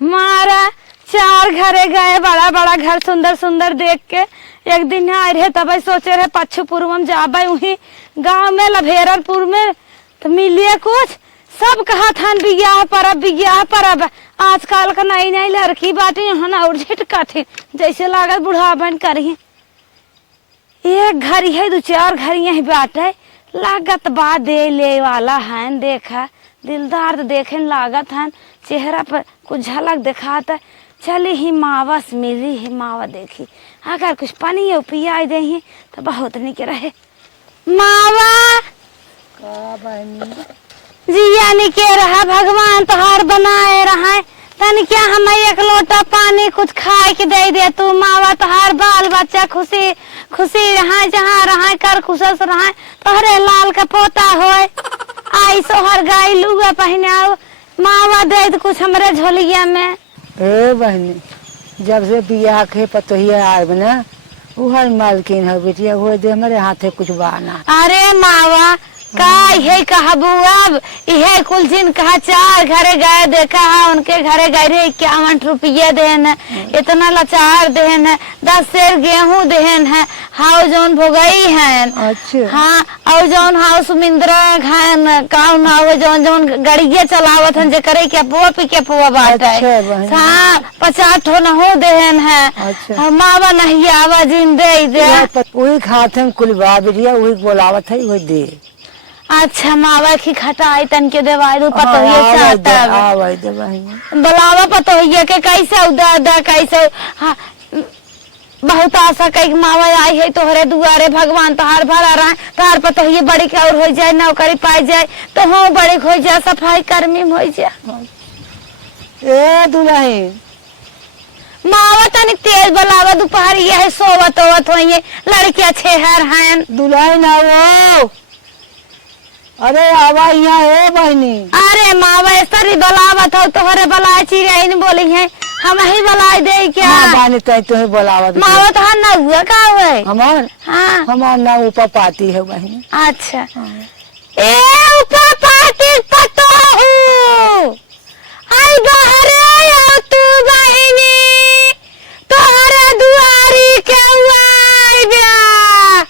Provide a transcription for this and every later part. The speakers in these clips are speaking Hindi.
मारा 4 घरे गए, बड़ा बड़ा घर सुंदर सुंदर देख के एक दिन आए रहे, तब सोचे रहे पच्छुपुरम जाबे वही गांव में लभेरपुर में तो मिलिए कुछ। सब कहा था बियाह परब आजकल का नई नई लड़की बाटे यहाँ ना और झटका थे जैसे लागत बुढ़ा बन करी। एक घर है 2-4 घर यही बाटे, लागत बा दे ले वाला है। देखा दिलदार देखे लागत है, चेहरा पर कुछ झलक दिखाता। चली ही मावा से मिली ही मावा देखी, अगर कुछ पानी पिया दे तो बहुत निक रहे। मावा जिया निके रहा, भगवान तोहार बनाए रहा। तन क्या हमें एक लोटा पानी कुछ खाए के दे तू। मावा तोहार बाल बच्चा खुशी खुशी रहा, जहाँ रहा कर खुशस रहा। तोहरे लाल का पोता होए आई सोहर गाय लुआ पहनाओ। मावा दे तो कुछ हमरे झोलिया में। ए बहनी जब से बियाह के पतोहिया आए बना उहर मालकिन है बेटिया हो दे हमारे हाथे कुछ बहाना। अरे मावा का ये कहबू अब ये कुल जिन कहा 4 घरे गए देखा है, उनके घरे गए रे 51 रुपये देन, इतना लाचार देन है, 10 सेर गेहूं देन है, हाउ जोन भोगई है। अच्छा हाँ और जोन हाउ सुमिंद्रा खान कौन हाउ जोन जोन गड़िया चलावत हैं जे करे क्या पुआ पी के पुआ बात है। हाँ 50 ठो न हो देन है। अच्छा मावा नहीं आवा जिन दे वही खाते हैं कुल बा बेटिया वही बोलावत है वही दे। अच्छा मावा की खटाई तन के देवाई रू पतोहिया चाहता बुलावा पतोहिया के कैसे उदा कैसे। हाँ, बहुत आशा कई मावा आई है तोहरे दुआरे, भगवान तोहार भरा रहा। तोहार पतोहिया बड़ी के और हो जाए, नौकरी पाई जाए तो हो बड़ी हो जाए, सफाई कर्मी हो जाए। ए दुल्हन मावा तनी तेज बुलावा, दोपहर ये है सोवत ओवत हो लड़कियां 6 हैं। दुल्हन आओ। अरे आवा यहाँ है बहनी। अरे मावा सरी बलावत हो तोहरे बलाए चिड़िया बोली है, हम ही बलाए दे क्या। बानी तुम्हें बोलावत मावा तो ना हुआ का हुए हमार। हाँ हमार ना ऊपर पाती है बहनी। अच्छा ए ऊपर पाती पतो हूँ आई बहरे या तू बहनी तोहरे दुआरी के हुआ बिया।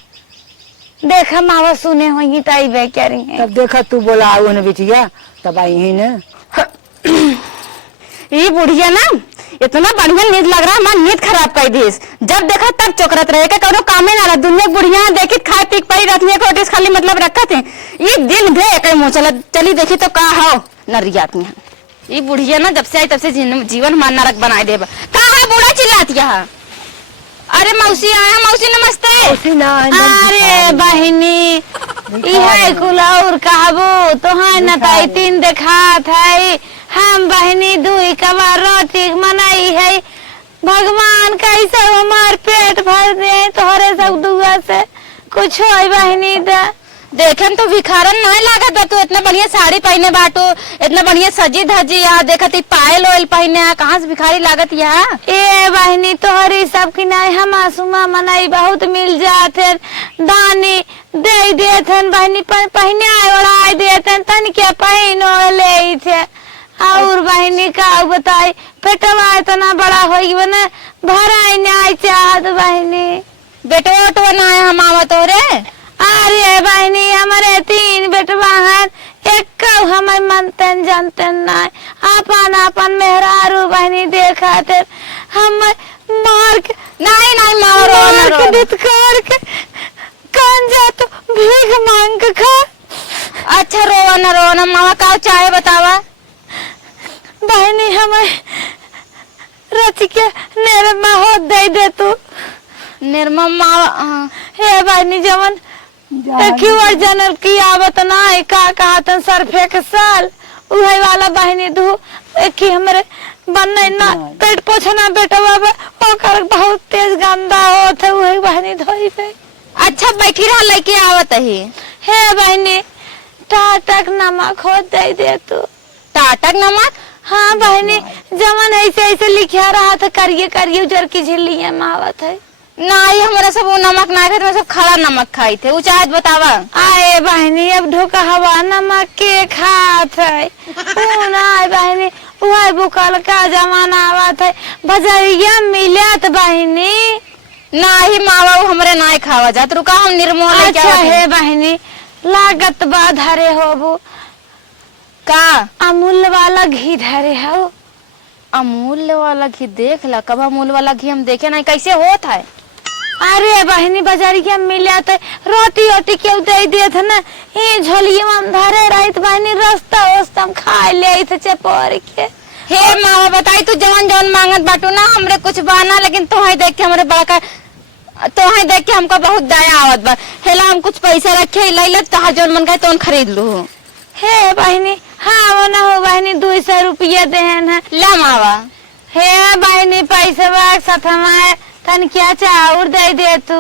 देखा मावा सुने होंगी ताई वे क्या रही है। तब देखा तू बोला आओ न बिटिया तब आई ही न। ये बुढ़िया ना इतना बढ़िया नींद लग रहा है, हमारी नींद खराब कर दी। जब देखा तब चौकरत रहे का करो कामे ना रहा। दुनिया बुढ़िया देखी खाए पी पड़ी रहती है, रोटी खाली मतलब रखा थे। ये दिन भे एक मुँह चली देखी तो कहा हो नरियात में। ये बुढ़िया ना जब से आई तब से जीवन हमारा नरक बनाए दे। कहा बूढ़ा चिल्लाती है। अरे मौसी आया, मौसी नमस्ते। अरे बहनी इहे कुलाउर कहबो तोहार न ताई 3 देखा थाई। हम बहनी 2 कवा रोटी मनाई है। भगवान कैसे हमार पेट भर दे तोहरे सब दुआ से कुछ हो बहनी दा। देखे तो भिखारन नहीं लागत बा। तू इतना बढ़िया साड़ी पहने बाटो, इतना बढ़िया सजी धजी यहाँ देखती पायल ओयल पहने, कहाँ से भिखारी लागत यहाँ। ए बहनी तोहरी सब की नहीं हम आसुमा मनाई बहुत मिल जाते दानी दे देते बहनी पहने ओढ़ाई देते तन क्या पहनो ले थे। और बहनी का बताई पेटवा इतना बड़ा हो ना भराई नहीं चाहत बहनी। बेटे ओटो ना है हम आवा तोरे। अरे बहनी हमारे 3 बेटवा हैं, एक हमें मनतन जानते नहीं। अपन मेहरारू बहनी देखा थे हम मार के नहीं मारो दितकार के कौन जा तो भीख मांग के खा। अच्छा रोना मामा का चाहे बतावा। बहनी हमें रच के निर्मा हो दे तू। निर्मा मावा हे बहनी जमन क्यों जनल की आवत ना का कहा तन सरफे के साल उहे वाला बहनी दू की हमरे बनने ना पेट पोछना बेटा बाबा ओकर बहुत तेज गंदा होत है उहे बहनी धोई पे। अच्छा बैठी रह लेके आवत है। हे बहनी टाटक नमक हो दे तू। टाटक नमक? हाँ बहनी जमन ऐसे लिखा रहा था करिए उजर की झिल्लियां मावत है। नहीं हमारा सब वो नमक ना खाते, सब खड़ा नमक खाई थे। ऊंचाई बतावा। आए बहनी अब ढोका हवा नमक के खात है। बहनी वह बुकल का जमाना आवत है बजरिया मिलत बहनी। नाही मावा वो हमरे नाय खावा जात रुका हम निर्मोल लेके अच्छा आवत हई। है बहनी लागत बा धरे होबो का अमूल वाला घी धरे हो। अमूल्य वाला घी देख ला, कब अमूल वाला घी हम देखे नहीं कैसे होता है। अरे बहनी बजरिया मिलत है रोटी ओटी क्यों दे दिए थे ना ये झोलिया में धरे रही बहनी रास्ता वस्ता हम खा ले थे चपोर के। हे मावा बताई तू जवन जवन मांगत बाटू ना हमरे कुछ बाना, लेकिन तोहे देख के हमरे बड़का तोहे देख के हमको बहुत दया आवत बा। हेला हम कुछ पैसा रखे लैला तहार जवन मन करे तोन खरीद लू। हे बहनी हाँ वो ना हो बहनी 200 रुपया देन है। ला मावा। हे बहनी पैसे बाग साथ हमारे तन क्या चाउर दे दे तू।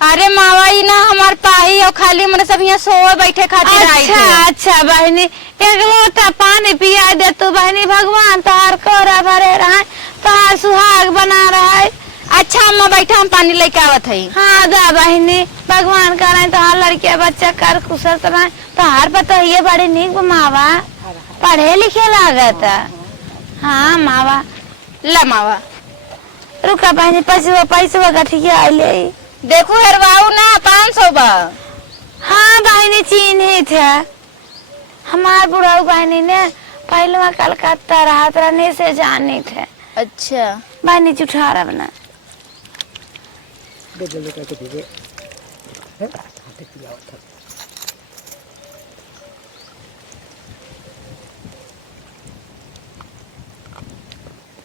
अरे मावा ई ना हमार पाही और खाली हमरे सब यहाँ सोए बैठे खातिर आई थे। अच्छा अच्छा बहनी एक लोटा पानी पिया दे तू बहनी भगवान तोहार कोरा भरे रहा तोहार सुहाग बना रहा है। अच्छा अम्मा बैठा हम पानी लेके आवत हई। हाँ दा बहनी भगवान करे तोहार लड़के बच्चा कर कुशल रहे तोहार पता ये बड़ी नीक मावा पढ़े लिखे लागत। हाँ मावा ला मावा। रुका बहनी पैसा गठिया आइले देखो हेरवाऊ ना 500 बा। हाँ बहनी चिन्ह थे हमार बुढ़ाऊ बहनी ने पहले कलकत्ता राहत रहने से जानी थे। अच्छा बहनी चुठारा बना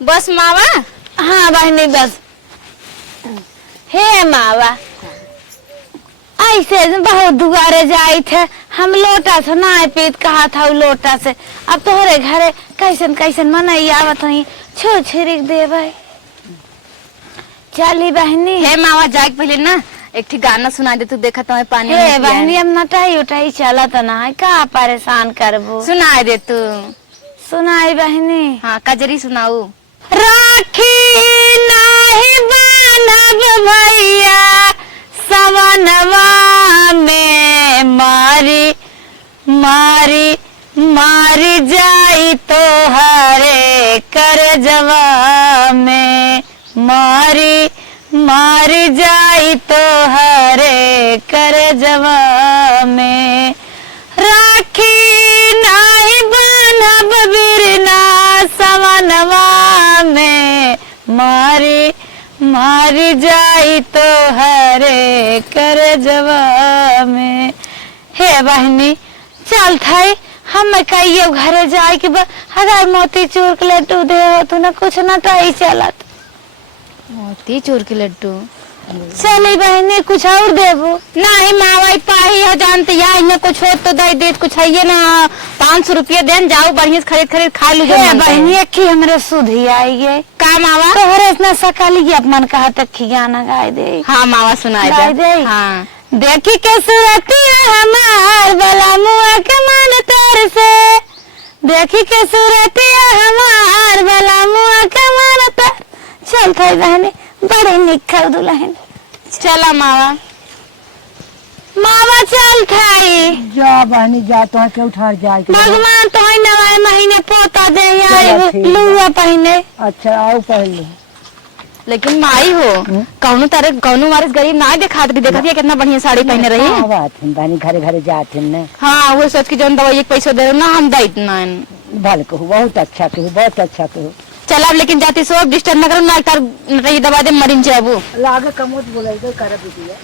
बस मावा। हाँ बहनी बस। हे मावा ऐसे बहुत दुआरे जाई थे हम लोटा से ना पीत कहा था लोटा से अब तोहरे घरे कैसन कैसन मनई आवत हई छो छिरिक दे भाई चली बहनी। हे मावा जाके पहले ना एक ठीक गाना सुना दे तू देखा तो पानी हे में पिया बहनी है। अब नटाई उठाई चलत ना है का परेशान करबो। सुना दे तू। सुनाई बहनी। हाँ कजरी सुनाऊ। राखी नाही बनब भैया सवनवा में मारी मारी मारी जाई तो हरे कर जवा में मारी मारी जाई तो हरे कर जवा में राखी नाही बनब बिरना सवनवा में मारी मारी जाई तो हरे कर जवा में। हे बहनी चल थाई हम कहिए घरे जाए कि अगर मोती चूर के लड्डू दे हो तू ना कुछ ना टाई चलत मोती चूर के लड्डू। चली बहनी कुछ और देबो। नहीं मावा पाही हो जानते या इन्हें कुछ हो तो दे दे कुछ है ना 500 रुपया देन जाओ बढ़िया से खरीद खरीद खा लू। बहनी अखी हमरे सुधी आई है का मावा। तोहरे इतना सकाली अपमान कहा तक की गाना गाय दे। हाँ मावा सुनाए गाय दे। हाँ देखी के सूरतिया हमार बला मुआ के मन तर से देखी के सूरतिया हमार बला मुआ के मन तर चल थाई बहनी बड़े निखर दुल्हन। चला मावा। मावा चल थाई जा बहनी जा तो क्यों ठार जाए भगवान तो नवाए महीने पोता दे चलो ठीक है। लुआ पहने। अच्छा आओ पहले लेकिन माई हो कौनो मारे गरीब ना देखा देखा कितना बढ़िया साड़ी पहने रही है। बात है बहनी घरे घरे जाते न हाँ वो सोच के जौन दवाई एक पैसा दे ना हम दे इतना भल कहू बहुत अच्छा कहू बहुत अच्छा कहू। चल अब लेकिन जाती सो डिस्टर्ब न करो ना तार रही दबा दे मरीन जाबू। लागे कमोत बोले तो कर बिटिया।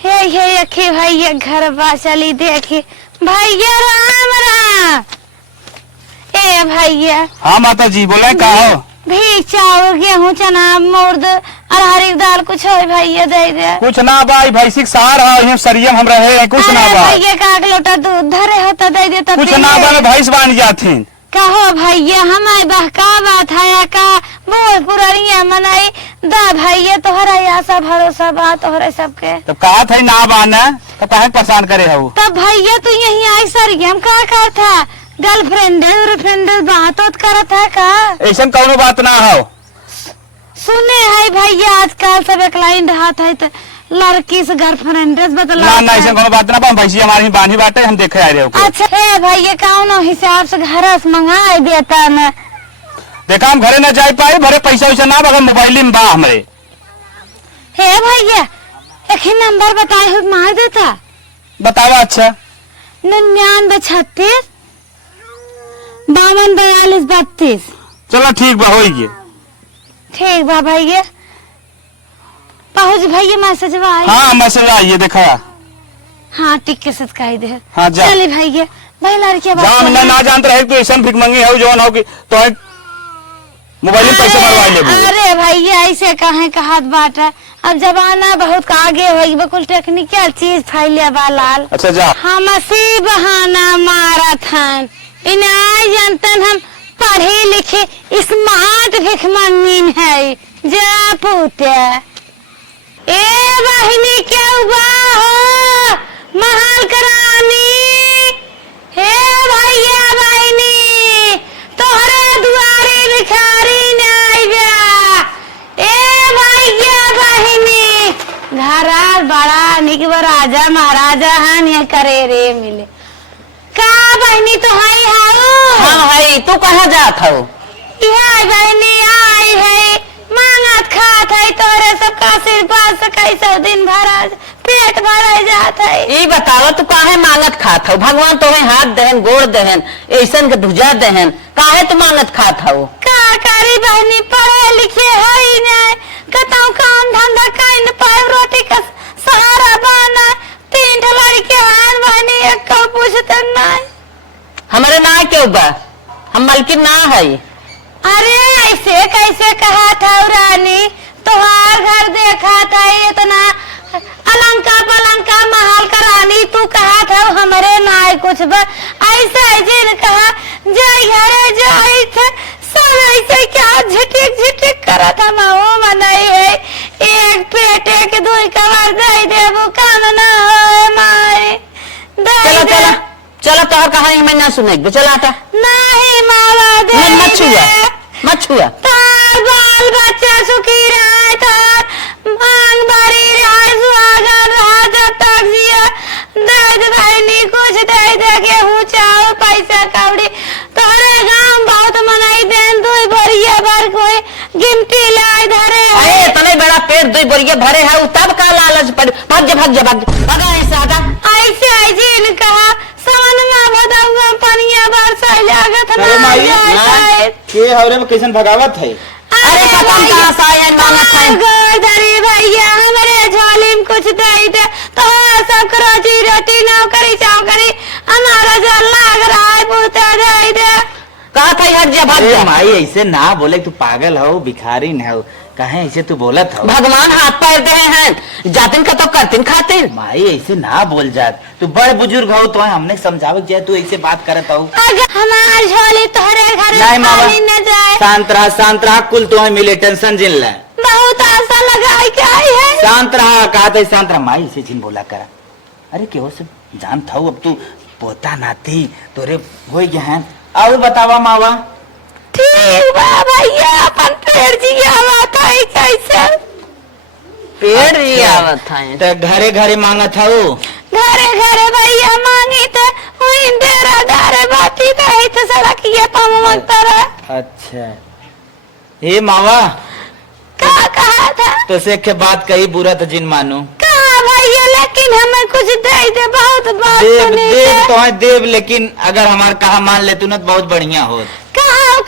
हे अखी भैया घर बा चली देखी भैया राम राम। ए भैया। हाँ माता जी बोले का हो। भी चावल गेहूं चना मुर्द अरहर दाल कुछ हो भैया दे दे। कुछ ना भाई भैंसिक सार है सरियम हम रहे कुछ ना बा। भैया का एक लोटा दूध धरे हो तो दे दे तो कुछ ना बा भैंस बांध जाथिन। कहो भैया हमारे बहका बात है का बोल पुरनिया मनाई दा भैया तोहरा आशा भरोसा बा तोहरे सबके। तब कहा था ना बाना तो काहे परेशान करे हो। तब भैया तू यही आई सर हम का था गर्लफ्रेंड बात करत है का। ऐसा कौनो बात ना हो। सुने है भैया आजकल सब एक लाइन रहत है तो लड़की से गर्लफ्रेंड बदला ना ना ऐसे कोनो बात ना बा, भैंसी हमारी बांधी बाटे, हम देखे आए रहे हो। अच्छा हे भैया कौन हिसाब से घर से मंगा देता न देखा हम घरे न जा पाए, भरे पैसा वैसा ना बा, मोबाइल में बा हमरे। हे भैया एक ही नंबर बताए हो मार देता बतावा। अच्छा 99 36 52 42 32। चलो ठीक बा, हो गया। ठीक बा भैया पहुंच भैया मैसेज आई। हाँ मैसेज आई है, देखा। हाँ टिक के साथ कही दे। हाँ जा। चलिए भैया भाई लड़कियां जाओ, ना जानते रहे तो ऐसा भिख मंगी हो जो हो कि तो मोबाइल में पैसे मरवा ले। अरे भैया ऐसे कहे कहत बात है, अब जमाना बहुत आगे हो बिल्कुल टेक्निकल चीज फैले बा लाल। अच्छा जा। हम इसी बहाना मारा था इन्हें जनतन हम पढ़े लिखे स्मार्ट भिख मंगीन है जा पूते। ए बहिनी क्या हुआ हो महल करानी। हे भैया बहिनी तोहरे दुआरे भिखारी न आइबा। ए भैया बहिनी घर बड़ा निक राजा महाराजा हन ये करे रे मिले का बहिनी तो हाई हाउ। हाँ भाई तू कहाँ जात हो? ये बहिनी आई है मांगत खात है तोरे सबका आशीर्वाद से कैसे दिन भरा पेट भरा जात है। ये बताओ तू काहे मांगत खात हो? भगवान तुम्हें हाथ दहन गोड़ दहन ऐसन के भुजा दहन, काहे तू मांगत खात हो? का करी बहनी पढ़े लिखे है नहीं कतौ काम धंधा कर न पाए रोटी का सहारा बना। 3 लड़के हान बहनी एक को पूछते नहीं। हमारे ना क्यों बा? हम मलकिन ना है। अरे ऐसे कैसे कहा था रानी तुम्हार घर देखा था इतना अलंका पलंका महल का रानी तू कहा था हमारे नाय कुछ बा ऐसे जिन कहा जाई घरे जाई थे सब ऐसे क्या झिटिक झिटिक करा था माओ बनाई है एक पेटे के 2 कवर दे देबो काम ना हो माए चलो चलो चलो तो कहानी मैं ना सुनेगी। चला था नहीं मावा दे मत छुआ मत छुआ। तार बाल बच्चा सुखी रहा तार मांग भरी रहा सुहागन रहा जब तक जिया दे बहनी कुछ दे के हूँ चाहो पैसा कौड़ी तोरे गांव बहुत मनाई देन 2 बोरिया भर कोई गिनती लाई धरे अरे इतने बड़ा पेट 2 बोरिया भरे है तब का लालच पड़। भाग जा भाग जा भाग जा भगा ऐसे आजा। ऐसे जिन कहा समन में भदाऊं पनिया बरसा लागत ना जाए के हवरे में कैसन भगावत है? अरे खत्म कहाँ सायन मांगत है। गोदरी भैया हमारे झोली में कुछ दे दे तो सब रोजी रोटी नौकरी चाकरी हमारा जो लाग रहा है पूछते दे दे। कहा था हट जा भाग अरे जा। माई ऐसे ना बोले, तू पागल हो भिखारी न हो, कहे ऐसे तू बोलत हो? भगवान हाथ पैर दे हैं जातिन का तो करतिन खातिन। माई ऐसे ना बोल जात, तू बड़ बुजुर्ग हो तो हमने समझावे जाए तू ऐसे बात करत हो। अगर हमार झोली तोहरे घर नहीं मामा खाली न जाए शांत रहा कुल तुम्हें मिले टेंशन जिन ले बहुत आशा लगाई के आई है। शांत रहा कहा था शांत रहा। माई ऐसे जिन बोला करा। अरे क्यों सब जान था अब तू पोता नाती तोरे हो गया है। अब बतावा मावा। ठीक बा भैया अपन पेड़ जिया बात है कैसे पेड़ ही आवत है तो घरे घरे मांगत था वो घरे घरे भैया मांगी थे वहीं डेरा डारे बाती नहीं थे सड़क ये पम मांगता रहा। अच्छा हे मावा का कहा था तो से के बात कही बुरा तो जिन मानो कहा भैया लेकिन हमें कुछ दे दे बहुत बात देव सुनी देव थे। तो है देव, लेकिन अगर हमार कहा मान ले तू ना तो बहुत बढ़िया हो।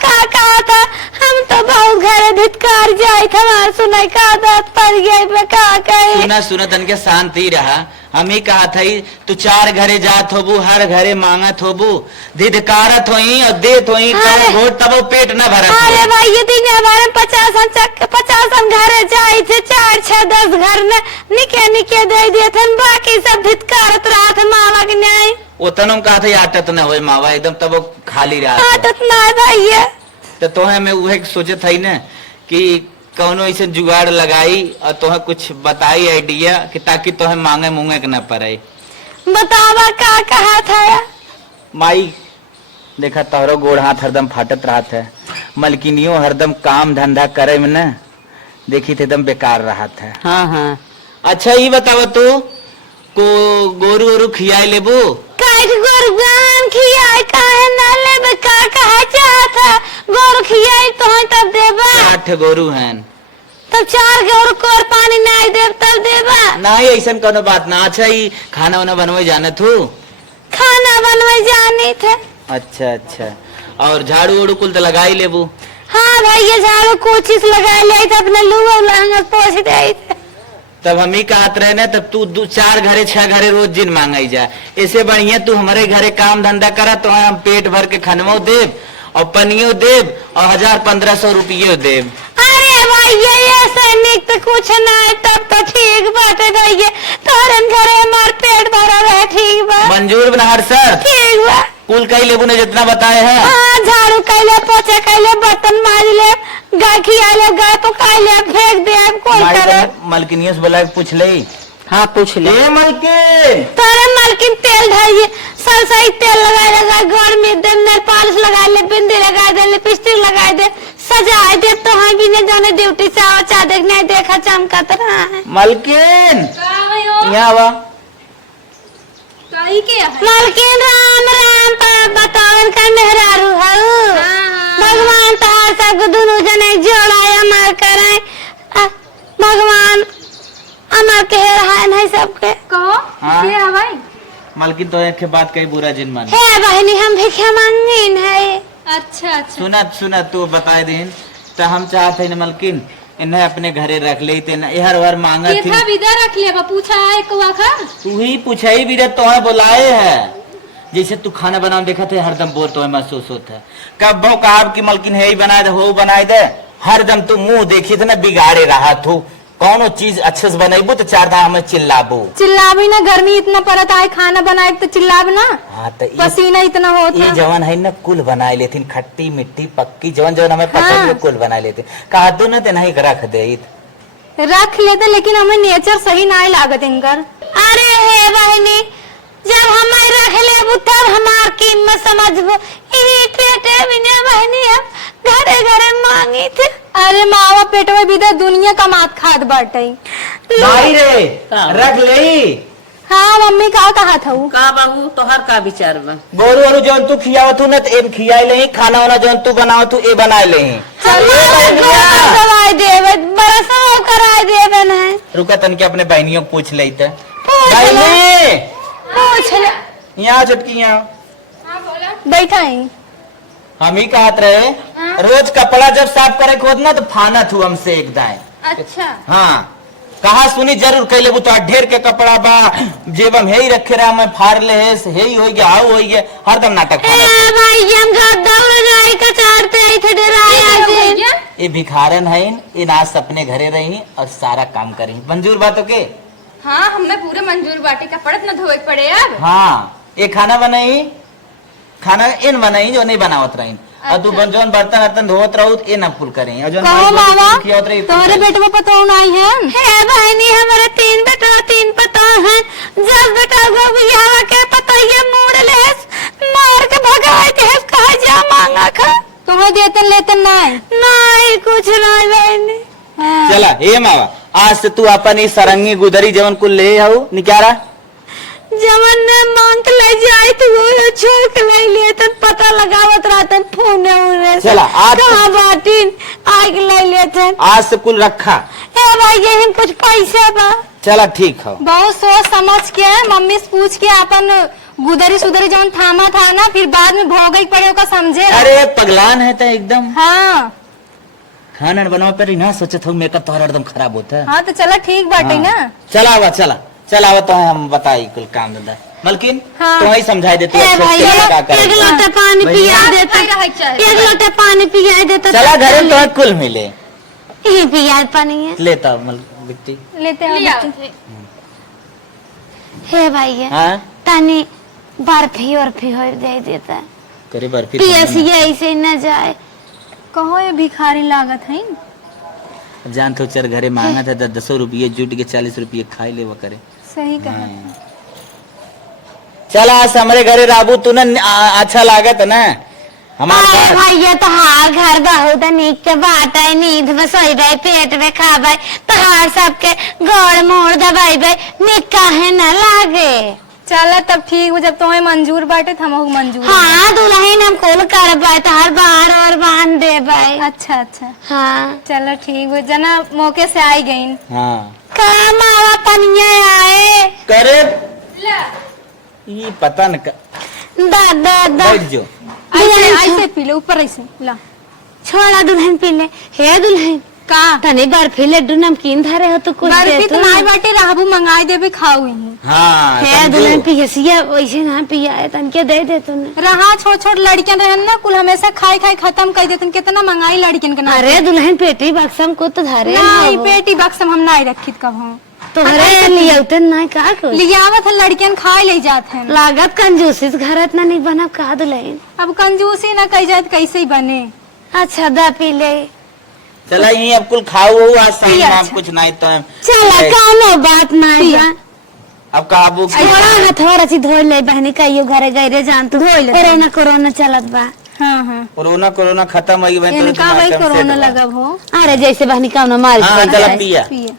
कहा था हम तो बहुत घरे धिक्कार जाए थे हमारे सुनाई का आदत पड़ गई पे का कहे सुना तन के शांति रहा। हम ही कहा था तू 4 घरे जात होबू हर घरे मांगत होबू धिधकारत होई और देत होई अरे। कब घोट तब वो पेट न भरत अरे हो। भाई ये दिन हमारे 50 घरे जाए थे 4 6 10 घर में निके दे दिए थे बाकी सब धिक्कारत रहा था मावा के न्याय उतनों कहा था आटत न हो मावा एकदम तब वो खाली रहा। आदत ना भैया तो तोहे मैं वह सोचे था न कि कौनो ऐसे जुगाड़ लगाई और तोहे कुछ बताई आइडिया कि ताकि तोहे मांगे मुंगे के न पड़े। बतावा का कहा था माई देखा तोहरो गोड़ हाथ हरदम फाटत रहा था, मलकिनियों हरदम काम धंधा करे में न देखी थे एकदम बेकार रहा था। हाँ हाँ अच्छा ये बताओ तू को गोरू वोरू खियाई लेबू? काट गोरगान खियाए काहे ना लेबे का कहा चाहता गोर खियाए तो तब देबा 8 गोरू हैं। तब 4 गोर को और पानी नहीं देब तब देबा नहीं ऐसा कोनो बात ना। अच्छा ये खाना वाना बनवे जाने तू? खाना बनवे जानी थे। अच्छा अच्छा और झाड़ू वाड़ू कुल तो लगाई लेबू? हाँ भैया झाड़ू कोशिश लगा ले तो अपने लुआ लहंगा पोछ दे तब हम ही कहत रहे ना तब तू 2-4 घरे 6 घरे रोज जिन मांगाई जा। ऐसे बढ़िया तू हमारे घरे काम धंधा करा तो हम पेट भर के खनवो देव और पनियो देव और 1000-1500 रुपये देव। अरे भैया ये सैनिक तो कुछ ना है तब तो ठीक बात है भैया तोरन घरे हमार पेट भरा है ठीक बा मंजूर बना हर सर ठीक बा कुल कई लेबू ने जितना बताए हैं। हाँ झाड़ू कैले पोछे कैले बर्तन माज ले गाय खियाले गाय पकाले फेंक दे कोई करे मलकिनियों से बोला पूछ ले। हाँ पूछ ले। ए मलकिन तोरे मालकिन तेल ढाइए सरसई तेल लगा घर में दे नेल पॉलिश लगा ले बिंदी लगा दे लिपस्टिक लगा दे सजा दे तो हम भी नहीं जाने ड्यूटी से आवा देखने देखा चमकत रहा है। मलकिन यहाँ आवा। मालकिन राम राम बतावन का मेहरारू हऊ भगवान तार सब दोनों जने जोड़ाया मार करे भगवान अमर के है नहीं सबके कहो हाँ? क्या है भाई? मलकिन तो एक बात कही बुरा जिन मान। हे बहनी हम भिक्षा मांगीन है। अच्छा अच्छा सुना सुना तू बताए दिन तो हम चाहते न मलकिन इन्हें अपने घरे रख ले हर बार मांगा थी विदा रख लिया पूछा है कुआ खा तू ही पूछाई भी तो है बुलाए है जैसे तू खाना बनाओ देखा थे हरदम बोल तो महसूस होता है कब वो कहा कि मलकिन है ही बनाए दे हो बनाए दे हरदम तू मुंह देखी थे ना बिगाड़े रहा तू कौनो चीज अच्छे से बनाईबू तो 4 दाम में चिल्लाबू चिल्लाबी ना गर्मी इतना पड़ता है खाना बनाए तो चिल्लाब ना हाँ तो पसीना इतना होता ये जवान है ना कुल बनाए लेती खट्टी मिट्टी पक्की जवान जवान हमें पसंद है कुल बनाए लेती कहा तो ना ते नहीं रख दे रख लेते लेकिन हमें नेचर सही ना लागत इनकर। अरे हे बहनी जब हमें रख ले तब हमार कीमत समझबो बहनी हम घरे घरे मांगी थे। अरे मावा पेटवा बिदा दुनिया का मात खाद बाटे। नहीं रे रख ले। हाँ मम्मी का कहा था वो का बाबू तोहर का विचार बा? गोरू वोरू जौन तू खियाव तू न ए खियाई ले खाना वाना जौन तू बनाओ तू ए बनाए ले दवाई देवे बरसा कराए देवे ना रुका तन के अपने बहनियों को पूछ लेते पूछ ले यहाँ चुटकी यहाँ बैठा है। हम ही कहत रहे रोज कपड़ा जब साफ करे खोद ना तो फाना थू हमसे एक दाएं। अच्छा हाँ कहा सुनी जरूर कह ले तो ढेर के कपड़ा बा जेब हम हे ही रखे रहा मैं फाड़ ले हे ही हो गया हाउ हो गया हरदम नाटक भाई हम घर दौड़ जाए का चाहते थे डराया जी ये भिखारन है इन आज अपने घरे रही और सारा काम करी मंजूर बातों के। हाँ हमें पूरे मंजूर बाटी कपड़ा न धोए पड़े अब। हाँ ये खाना बनाई खाना इन बनाई जो नहीं बनावत रही और तू जौन बर्तन वर्तन धोत रहू ये न फुल करें और जौन तुम्हारे बेटे में पता आई है बहनी हमारे 3 बेटा 3 पता है जब बेटा यहाँ के पता ये मोड़ ले मार के भगाए थे कहा जा मांगा खा तुम्हें देते लेते नहीं कुछ नहीं बहनी। चला ये मावा आज से तू अपन सरंगी गुदरी जवन कुल ले आओ निकारा जवन ने मांग ले जाए तो वो छोड़ के ले लिए तो पता लगावत रहता फोन उन्हें चला आज कहाँ बाटीन आग ले लेते आज से कुल रखा ए भाई यही कुछ पैसे बा चला ठीक है बहुत सोच समझ के मम्मी से पूछ के अपन गुदरी सुदरी जवन थामा था ना फिर बाद में भोग पड़े का समझे। अरे पगलान है तो एकदम हाँ खाना बनवा पर ना सोचे थे मेकअप तो एकदम खराब होता है। हाँ तो चला ठीक बाटे ना चला हुआ चला हुआ तो हम बताई कुल काम धंधा मलकिन हाँ। तो वही समझाई देती ए भाई एक लोटा पानी पिया देता एक लोटा पानी पिया देता चला घर तो कुल मिले ये पिया पानी है लेता बिट्टी लेते हैं। हे भाई हाँ तानी बर्फी और हो दे देता करे बर्फी पियसिया ऐसे न जाए कहो ये भिखारी लागत है जान तो चर घरे मांगा था 10 रुपये जुट के 40 रुपये खाई ले वो करे सही कहा। चला आज हमारे घरे राबू तू ना अच्छा लागत ना हमारे अरे घर भैया तोहार घर बहुत नीक के बाटे, नींद में सोइबे, पेट में खाबे, तोहार सबके गोड़ मोड़ दबाइबे, नीक काहे न लागे। चला तब ठीक हो, जब तुम्हें मंजूर बाटे तो हमहू मंजूर है। हाँ दुल्हन हम कुल करबे, तोहार बाहर और बांध देबे। अच्छा अच्छा हाँ चलो ठीक हो, जना मौके से आई गई। हाँ का मावा पनिया आए करे ये पता न दादा बैठ जो। ऐसे ऐसे पी ले, ऊपर ऐसे ला। छोड़ा दुल्हन पीले। हे दुल्हन का तनी बर्फी लड्डू नमकीन धरे हो तो कुछ बर्फी दे तो तू। नहीं बाटे, राबू मंगाई देबे खाऊ ही। हाँ हे समझो। दुल्हन पियसिया वैसे ना पिया है, तन के दे दे तूने। रहा छोट छोट लड़कियां रहन ना, कुल हमेशा खाई खाई खत्म कर देतन। कितना मंगाई लड़कियन के ना। अरे दुल्हन पेटी बक्सम को तो धरे नहीं पेटी बक्सम हम नहीं रखी कभी। तोहरे लिए उतन नहीं का को लियावत है लड़कियन खाई ले जात है। लागत कंजूसी घर इतना नहीं बना का दुल्हन। अब कंजूसी ना कही जाए तो कैसे ही बने। अच्छा दा पी ले। चला ये अब कुल खाओ आज शाम पिया, में अच्छा। कुछ नहीं तो चला कानो बात नहीं बा। अब काबू थोड़ा ना थोड़ा सी धोई ले बहनी कहियो घरे गई रे जान तू धोई ले। कोरोना कोरोना चलत बा। हाँ हाँ कोरोना खत्म हो गई इनका भाई कोरोना लगा हो। अरे जैसे बहनी का ना मार हाँ चला पिया। पिए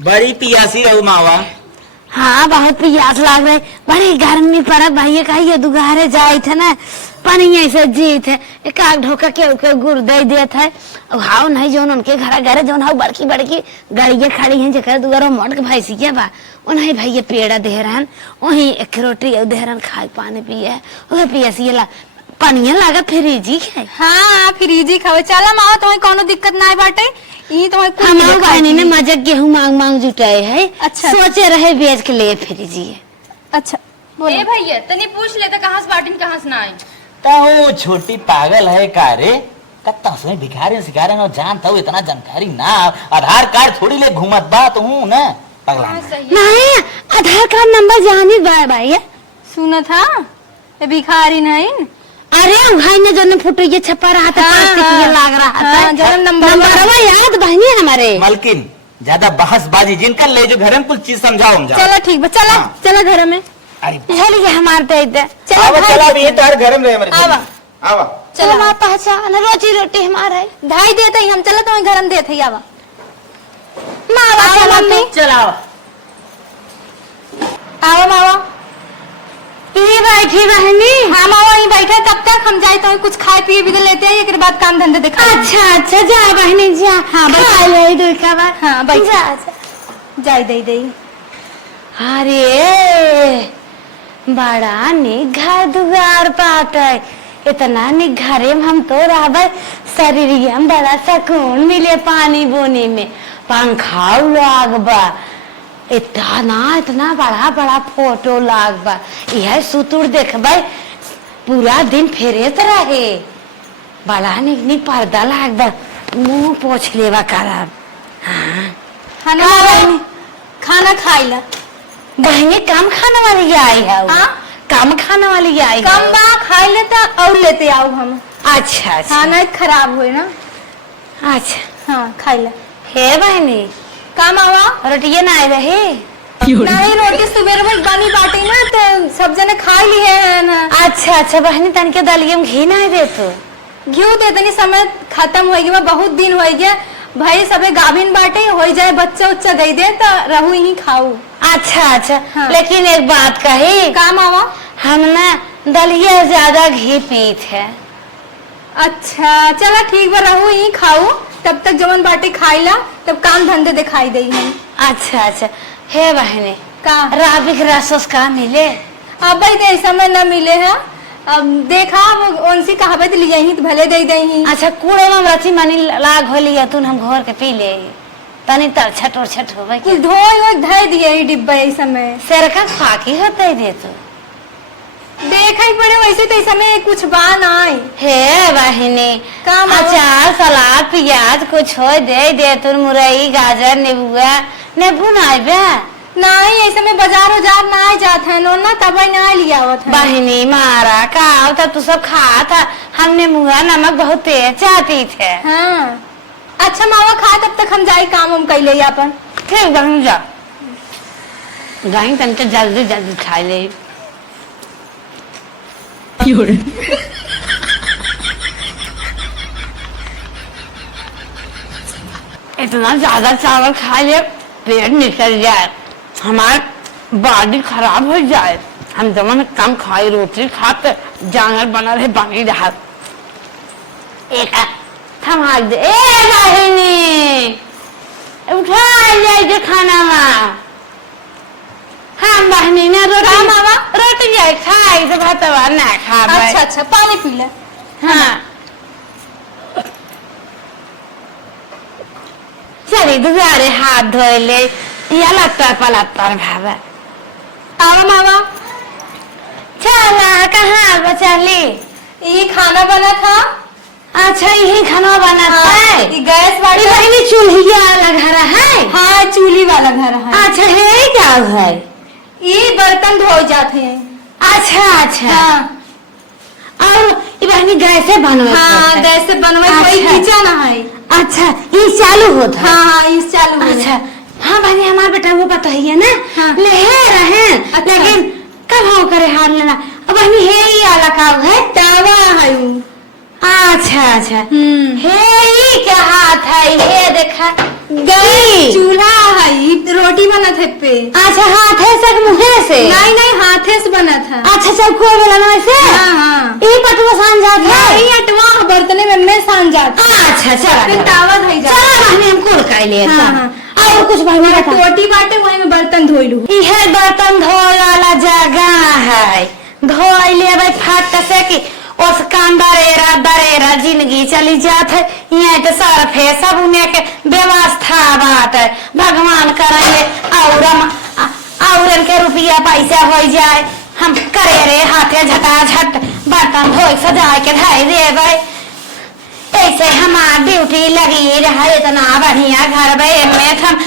बड़ी पियासी रहू मावा। हाँ बहुत प्यास लाग रही, बड़ी गर्मी पड़ा भैया कहिए दुगारे जाए थे ना पानी ऐसे जी थे एक आग ढोका के गुड़ दे देते है। हाउ नहीं जो उनके घर घरे जो हाउ बड़की बड़की गाड़िया खड़ी हैं जकर दुगारो मोट के भैंसी के बा उन्हें भैया पेड़ा दे रहन वही एक रोटी दे रहन खाए पानी पिए वह पियासी ला पानी लागत फ्रिजी है। हाँ फ्रिजी खावे। चला मावा तुम्हें कोनो दिक्कत नहीं बाटे। ई तुम्हें कुछ हमारे बहनी ने मजा गेहूं मांग मांग जुटाए है। अच्छा। सोचे रहे बेच के लिए फ्रिजी है। अच्छा बोलो। ए भैया तनी पूछ लेता कहाँ से बाटिन कहाँ से ना आई। तो वो छोटी पागल है कारे कत्ता से भिखारी सिखारे ना जानता हूँ इतना जानकारी ना आधार कार्ड थोड़ी ले घूमत बात हूँ ना पगला नहीं आधार कार्ड नंबर जानी बा भाई। सुना था ये भिखारी नहीं। अरे भाई ने जो फोटो ये छपा रहा था प्लास्टिक ये लाग रहा था हाँ, जन्म नंबर नंबरवा याद बहनी हमारे। मलकिन ज्यादा बहसबाजी जिनका ले जो घर में कुछ चीज समझाओ हम चलो ठीक बा चला हाँ। चला घर में। अरे चलिए हमारे तो इधर आवा चला अभी ये तार घर में रहे हमारे आवा। आवा चलो हमारा पहचान रोजी रोटी हमारा ढाई देते ही हम। चलो तुम्हें घर में देते ही। आवा मावा आओ चला मम्मी। चलाओ आओ मावा। ये बैठी बहनी। हाँ मावा यहीं बैठे तब तक हम जाए तो कुछ खाए पिए भी तो लेते हैं एक बाद काम धंधे दिखा। अच्छा अच्छा जा बहनी जा। हाँ, बैठ। खा ले दो का बार। हाँ बैठ जा जाए दे दे। अरे बड़ा निक घर दुआर पाटे इतना निक घरे में हम तो रहबे शरीर में बड़ा सुकून मिले पानी बोने में पंखा लाग बा इतना बड़ा बड़ा फोटो लाग बा यह सुतुर देखबे पूरा दिन फेरत रहे बड़ा निक निक पर्दा लाग बा मुंह पोछ लेवा करब। हाँ खाना खाई ला। बहने कम खाने वाली आई है हाँ? कम खाने वाली आई कम बा खाई लेता और लेते आओ हम। अच्छा अच्छा खाना खराब हुए ना। अच्छा हाँ खाई ला। हे बहनी काम आवा रोटियां ना आई रहे। नहीं रोटी सुबह में बनी बाटी ना तो सब जने खा ली है ना। अच्छा अच्छा बहनी तन के दलिये में घी ना दे तो घी दे तनी समय खत्म हो गया बहुत दिन हो गया भाई सबे गाभिन बाटे हो जाए बच्चा उच्चा गई दे तो रहू ही खाऊ। अच्छा अच्छा हाँ। लेकिन एक बात कही काम आवा। हम ना दलिया ज्यादा घी पीत है। अच्छा चला ठीक बा रहू ही खाऊ तब तक जवन बाटे खाईला तब काम धंधे दिखाई दई हम। अच्छा अच्छा हे बहनी का राबिक रसोस का मिले अब दे समय न मिले है। अब देखा उनसे कहावत लिया ही तो भले दे दही। अच्छा कूड़े में रची मनी लाग होली तुन हम घर के पी ले तनी तर छट और छट होवे के धोई धय दिए डिब्बा इस समय सेर का फाकी होते दे तो देखा ही पड़े वैसे तो इस समय कुछ बान आए। हे बहनी काम अचार सलाद प्याज कुछ हो दे तुन मुरई गाजर नींबुआ नींबू ना बे नहीं ऐसे में बाजार उजार ना आ जात है नो ना तब ना लिया आवत है। बहनी मारा का था तू सब खा था हमने मुँह नमक बहुत तेज चाहती थे। हाँ अच्छा मावा खा तब तक हम जाए काम हम कैले अपन। ठीक बहन जा जाए तन के जल्दी जल्दी खा ले इतना ज्यादा चावल खा ले पेट निकल जाए, हमारा बॉडी खराब हो जाए। हम जमान कम खाई रोटी खाते जानवर बना रहे बनी रहा। एक थमा दे ए बहिनी, उठा जाए खाना में। हाँ बहनी ना रोटी मामा रोटी जाए खाई तो भातवा ना खा। अच्छा अच्छा पानी पी ले। हाँ चली दुआरे हाथ धोए ले या लत्तर पलत्तर भावे। आवा मामा चला कहाँ बचली? ये खाना बना था। अच्छा यही खाना बना है। ये गैस वाली बहनी चूल्ही वाला घर है। हाँ चूल्ही वाला घर है। अच्छा है क्या है? ये बर्तन धो जाते हैं। अच्छा अच्छा हाँ और ये बहनी गैस से बनवा। हाँ गैस से बनवा कोई अच्छा। खींचा ना है। अच्छा ये चालू होता है। हाँ हाँ इस चालू है। अच्छा हाँ बहनी हमारा बेटा वो बताइए ना। हाँ। ले रहे अच्छा। लेकिन कब हो करे हाथ लेना। अब बहनी है ये वाला काम है तावा है वो। अच्छा अच्छा हे ये क्या हाथ है ये देखा गैस चूल्हा है रोटी बना थे पे। अच्छा हाथ है सक मुहे से नहीं नहीं हाथे से बना था। अच्छा चल कोई बोला ना ऐसे। हाँ हाँ ये पटवा सान जात है। नहीं अटवा बर्तने में मैं सान जाता। अच्छा चला फिर तावा धोई जाता। चला बहनी हम कुल कर लिए। हाँ, हाँ। और कुछ बहनी बता। रोटी बाटे वही में बर्तन धोई लू। यह बर्तन धोए वाला जगह है। धोई ले भाई फट से कि उस काम दरेरा जिंदगी चली जात है। यहाँ तो सर्फ है सब उन्हें के व्यवस्था बात है। भगवान करेंगे और के रुपया पैसा हो जाए हम करे रे हाथे झटाझट बर्तन धोए सजा के धाई देवे। ऐसे हमार ड्यूटी लगी रहा इतना बढ़िया घर में हम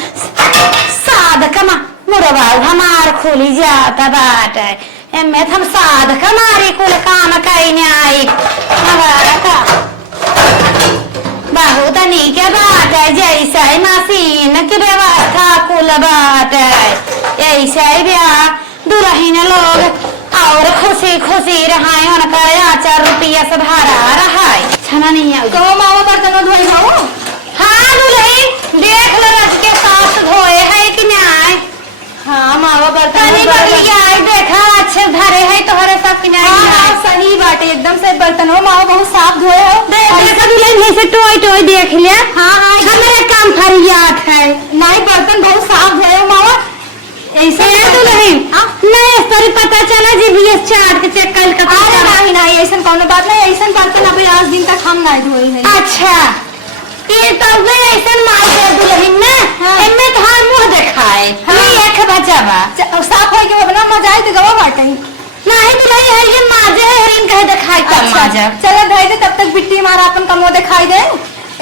साध कमा मुरबा हमार खुली जाता बात है। एमे हम साध कमारी कुल काम करने आई हमारा का बहुत नीक बात है। जैसे मशीन की व्यवस्था कुल बात है ऐसे ब्याह दुल्हन लोग और खुशी खुशी रहा उनका 4 रुपया से भरा रहा है। छना नहीं है कहो मामा बर्तन धोई हो। हाँ दुल्हन देख लो रच के साथ धोए है कि नहीं। हाँ मामा बर्तन कनी बदलिया देखा अच्छे धरे है तोहरे सब कि नहीं। हाँ सही बात है एकदम से बर्तन हो मामा बहुत साफ धोए हो। देखा दुल्हन जैसे टोय टोय देख लिया। हाँ हाँ हमारे काम फरियात है। नहीं बर्तन बहुत साफ धोए हो मामा। ऐसे दुल्हन नहीं सॉरी पता चला जी भी चाट के चेक कर का। अरे नहीं नहीं ऐसा कोनो बात नहीं। ऐसा बर्तन अभी 10 दिन तक हम नहीं धोए हैं। अच्छा ये तो ऐसा मार दे दुल्हन ना। हाँ। इनमें धार मुंह दिखाए नहीं एक बचावा साफ हो के बना मजा आई तो गवा बाटे। नहीं तो नहीं है ये माजे हरिन कहे दिखाई कम माजा। चलो धोई दे तब तक बिट्टी मारा अपन कमो दिखाई दे।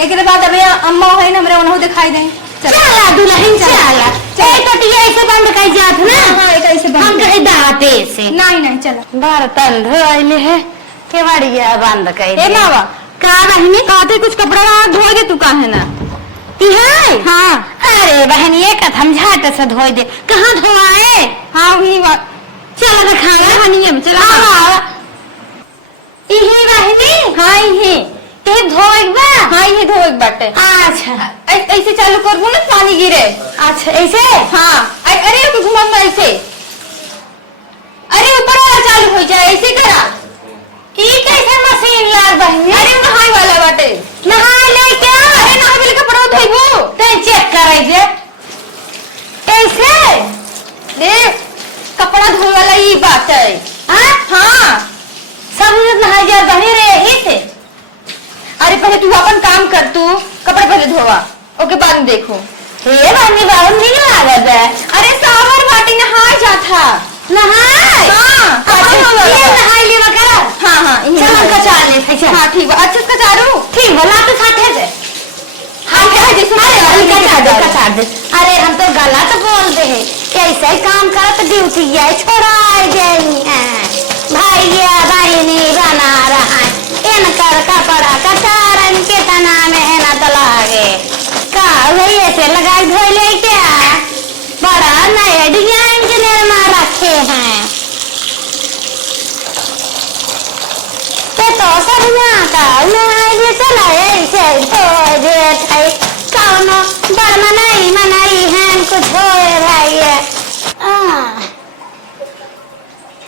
एक बाद अबे अम्मा है ना हमरे उन्हों दिखाई दे। चला दुल्हन चला ए टटिया ऐसे बंद कर जात ना। हाँ ऐसे हम कहे दाते से नहीं नहीं चलो बर्तन धोइले है के बढ़िया बंद कर ए मावा का बहनी कहते कुछ कपड़ा धो दे तू काहे ना। है हाँ अरे बहन ये कथम झाट से धोई दे कहाँ धोआए। हाँ वही चलो दिखाया हनिए में चला। इही बहनी हाँ ये धोए बा। हाँ ये धो एक बाटे। अच्छा ऐसे चालू करबो ना पानी गिरे। अच्छा ऐसे हाँ अरे घुमा ऐसे। अरे ऊपर वाला चालू हो जाए ऐसे करा। ये कैसे मशीन लाल बहनी। अरे नहाए वाला बाटे। नहा ले क्या। अरे नहा वाले कपड़ा धोइबो ते चेक करे जे कैसे देख कपड़ा धोए वाला ये बात है। हाँ सब नहा जा बहनी रे ही थे। अरे पहले तू अपन काम कर तू कपड़े पहले धोवा ओके बाद में देखो। ये बहनी बहुत नहीं लागत है। अरे सावर बाटी नहाए जाता। नहाए हाँ ये नहाई ले करा। हाँ हाँ चल कचा ले चल। हाँ ठीक है अच्छे से कचारू। ठीक बोला तो साथे से हाँ क्या जैसे कचा दे। अरे हम तो गलत बोल दे है ऐसे ही काम कर तो ड्यूटी है छोड़ा गई है भैया बहनी बना रहा है इनकर कपड़ा कचारन कितना मेहनत लागे का वही ऐसे लगाई धोई ले क्या बड़ा नए डिजाइन के निर्माण रखे हैं। बताओ ना ये चला ऐसे धोए देत है कौनो बड़ मनाई है कुछ होए भाई है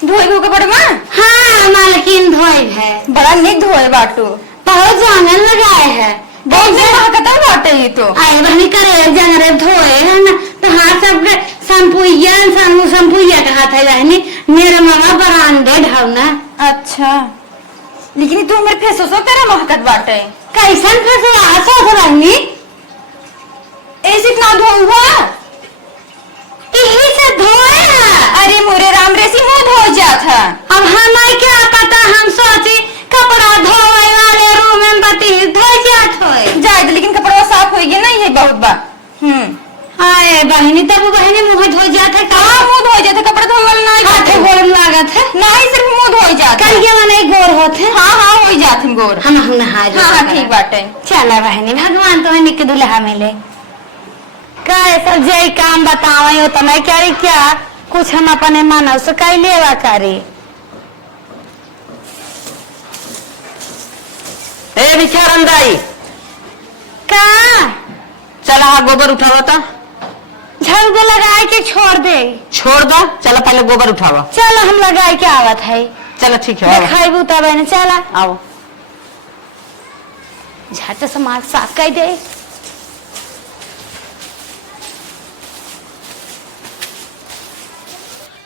धोए के कपड़े में हाँ मालकिन धोए है बड़ा निक धोए बाटू बहुत जाने लगाए है बहुत दिन महकता बाटे ये तो आई बहनी करे जंगरे धोए है ना तो हाथ सब संपुइया का हाथ है बहनी मेरा मामा बरांडे ढावना अच्छा लेकिन तू मेरे फेस सो तेरा महकत बाटे कैसन कैसे आसो बहनी ऐसे इतना धो हुआ यही से धोए है अरे मोरे राम रेसी मुंह धो जात है अब हमें क्या पता हम सोची कपड़ा धोए वाले रूम में बती धो जात होए जाए लेकिन कपड़ा साफ होएगी ना ये बहुत बा आए बहनी तब बहनी मुंह धो जात है हाँ मुंह धो जाते कपड़ा धोए वाला नहीं हाथे गोड़ लागत है नहीं सिर्फ मुंह धो जाते कल के मने गोर होते हाँ हाँ हो जाते गोर हम नहा हाँ हाँ ठीक बाटे चला बहनी भगवान तो निक दुल्हा मिले काय सब जय काम बतावे हो तो मैं करी क्या कुछ हम अपने मानव से कई लेवा करी ए बिचारन दाई का चला हाँ गोबर उठावा था झाड़ू लगाए के छोड़ दे छोड़ दो चलो पहले गोबर उठावा चलो हम लगाए के आवत है चलो ठीक है आओ। देखाइबू तब है चला आओ झट से मार साफ कर दे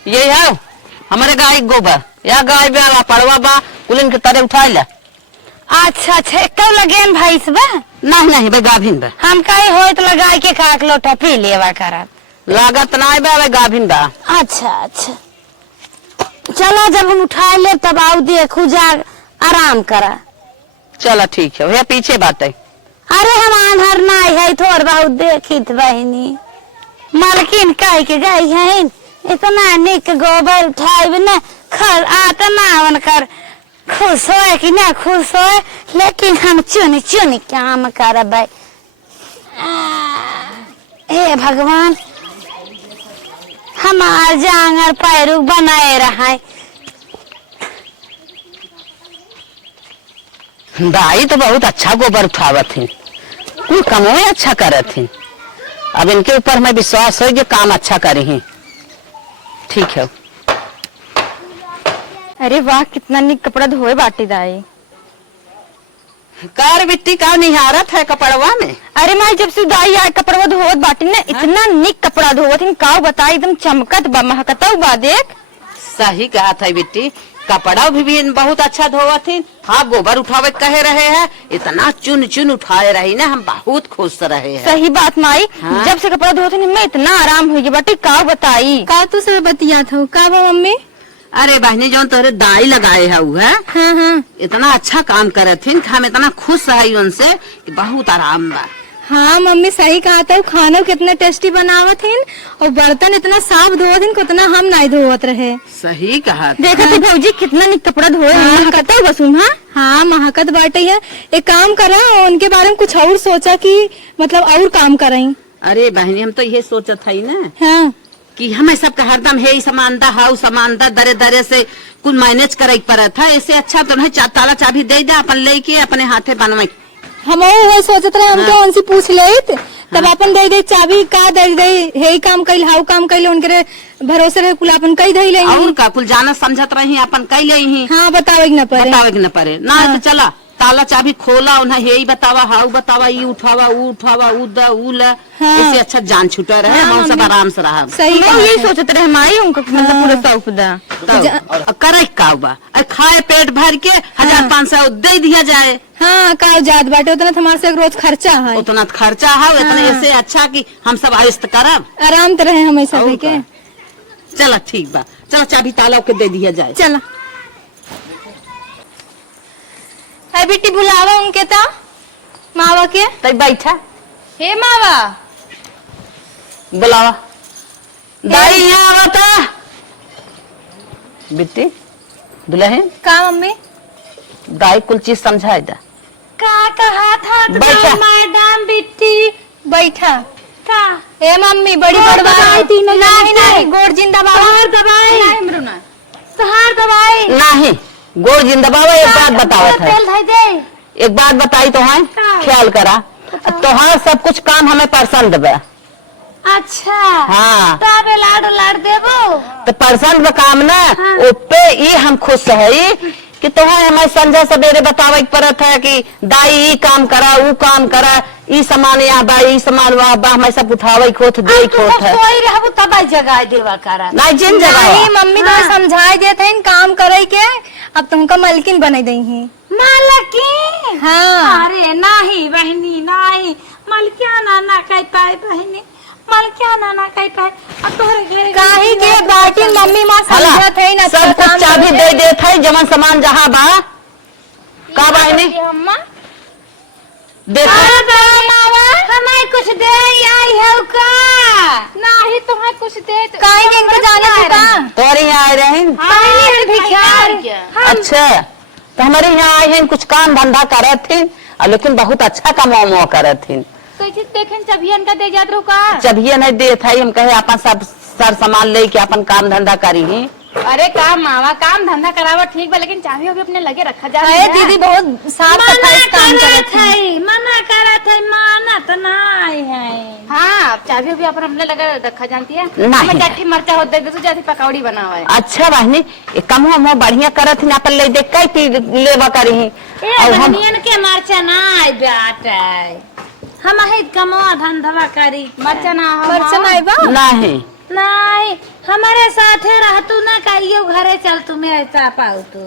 ये है हमारे गाय गोबर या गाय बा पड़वा बा कुलिन के तरह उठा ला अच्छा अच्छा कब लगेन भाई बा नहीं नहीं बे गाभिन बा हम कहीं हो तो लगाए के खाक लोटा पी लेवा करत लागत नहीं बा बे गाभिन बा अच्छा अच्छा चलो जब हम उठा ले तब आओ देखू जा आराम करा चलो ठीक है भैया पीछे बात है अरे हम आंधर नहीं है थोड़ बहुत देखित बहनी मालकिन कह के गई है इतना निक गोबर उठाए न खर आता ना उनकर खुश हो कि ना खुश हो लेकिन हम चुन चुन काम करब हे भगवान हमार जांगर पैरू बनाए रहा दाई तो बहुत अच्छा गोबर उठावत थी कोई कमो अच्छा करत थी अब इनके ऊपर हमें विश्वास है कि काम अच्छा करे हैं ठीक है अरे वाह कितना निक कपड़ा धोए बाटी दाई कार बिट्टी का निहारत है कपड़वा में अरे माई जब से दाई आए कपड़ा धोवत बाटी ना इतना निक कपड़ा धोवत इन का बता एकदम चमकत बा महकता बा देख सही कहा था बिट्टी कपड़ा भी बहुत अच्छा धोवा थी हाँ गोबर उठावे कहे रहे हैं इतना चुन चुन उठाए रही ना हम बहुत खुश रहे हैं सही बात माई हाँ? जब से कपड़ा धोते मैं इतना आराम हुई बाटी का बताई का तू से बतिया था का मम्मी अरे बहनी जो तोरे दाई लगाए है वो है हाँ हाँ इतना अच्छा काम करे थी हम इतना खुश रही उनसे कि बहुत आराम बा हाँ मम्मी सही कहा था खाना कितना टेस्टी बनावत है और बर्तन इतना साफ धोवत है कितना हम नहीं धोवत रहे सही कहा देखा थी भौजी कितना निक कपड़ा धोए महकता है बस हाँ महकत बाटे है एक काम करा और उनके बारे में कुछ और सोचा कि मतलब और काम करें अरे बहनी हम तो ये सोचत है ना हाँ कि हमें सबका हरदम है समानता हाउ समानता दरे दरे से कुछ मैनेज करे पड़ा था इससे अच्छा तो नहीं ताला चाबी दे दे अपन लेके अपने हाथे बनवाई हम वही सोचत रहे हम तो उनसे पूछ ले तब अपन दे दे चाबी का दे दे हे काम कैल हाउ काम कैल उनके भरोसे रहे कुल अपन कई दे ले और का कुल जाना समझत रही अपन कई ले ही हाँ बतावे न पड़े बतावे न पड़े ना तो चला ताला चाबी खोला उन्हें यही बतावा हाउ बतावा ये उठावा ऊ द ऊ ला इससे अच्छा जान छूटा रहे हम सब आराम से रहा सही यही सोचत रहे माई उनको मतलब पूरा शौक दा करे का बा खाए पेट भर के 1500 दे दिया जाए हाँ का जात बाटे उतना हमारे से रोज खर्चा है उतना खर्चा है इतना इससे अच्छा कि हम सब आयुष्ट करब आराम तो रहे हमेशा के चला ठीक बा चला चाबी ताला के दे दिया जाए चला है बेटी बुलावा उनके ता मावा के तई बैठा हे मावा बुलावा दाई यहाँ आवता बिट्टी दुल्हन का मम्मी दाई कुल चीज समझाए दा का कहा था बैठा। मैडम बिट्टी बैठा का ए मम्मी बड़ी और बड़वाई दवाई तीनों नहीं जने नहीं गोड़ जिंदाबाद और दवाई नहीं मरुना सहार दवाई नहीं गोड़ जिंदबावा एक बात बतावत है, तेल धाई दे। एक बात बताई तो है, ख्याल करा तोहार सब कुछ काम हमें पसंद बा। अच्छा हाँ तबे लाड देबो तो पसंद काम ना ओपे ये हम खुश है कि तोहार हमारे संझा सवेरे बतावे पड़त है कि दाई ई काम करा ऊ काम करा, ई सामान यहाँ बा ई सामान वहाँ बा, हमें सब उठावे खोत दे खोत है सोई रहबो तब जगह देवा करा। नहीं जिन जगह नहीं मम्मी तो समझाई देते हैं काम करे के, अब तुमका मलकिन बना दई ही। मालकिन हाँ अरे नहीं बहनी नहीं, मलकियाना ना कह पाए बहनी, मलकियाना ना कह पाए। अब तोहरे घरे काहे के बाटी मम्मी माँ हला समझत है ना, सब कुछ चाबी दे देत है जमन सामान जहाँ बा का बा ने अम्मा देखो हमें कुछ दे आई है का नहीं, तुम्हें कुछ दे काहे के इनको जाने तू का तोरे यहाँ आए रहे भिखार। अच्छा तो हमारे यहाँ आए हैं कुछ काम धंधा करत थे, लेकिन बहुत अच्छा कमा करत थे। कैसे देखें चबियन का दे जात रो का। जब ये नहीं दे था हम कहे अपन सब सर सामान ले के अपन काम धंधा करी ही। अरे काम मावा काम धंधा करावा ठीक बा, लेकिन चाबी भी अपने लगे रखा जा। अरे दीदी बहुत साफ सफाई काम करत है। मना करत है, मानत नहीं है। हाँ चाबी भी अपने लगे रखा जानती है। नहीं। मैं जाती मरचा हो दे तू जाती पकौड़ी बनावा है। अच्छा बहनी ये कम हम बढ़िया करत ही अपन ले देख के लेवा करी ही। ए बहनियन के मरचा ना आई बाटे, हम है कमवा धंधवा करी मरचा ना हो मरचा नहीं बा नहीं नहीं हमारे साथे रह तू ना कहियो घरे चल तू मेरे सा पाऊ तू।